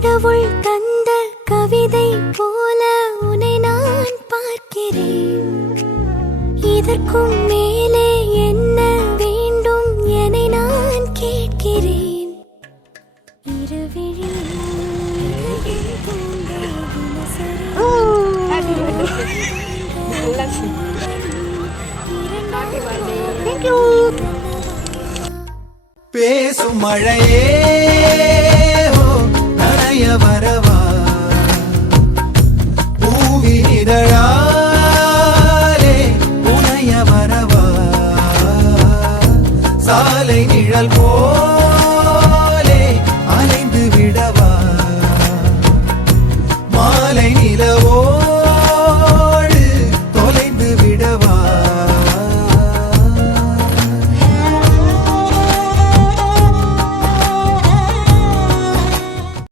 கடவுள் தந்த கவிதை போல உன்னை நான் பார்க்கிறேன். இதற்கும் மேலே என்ன வேண்டும் என நான் கேட்கிறேன். இரவிழில் பேசும் மழையே நனைய வரவா, பூவின் இதழாலே புனைய வரவா, சாலை நிழல்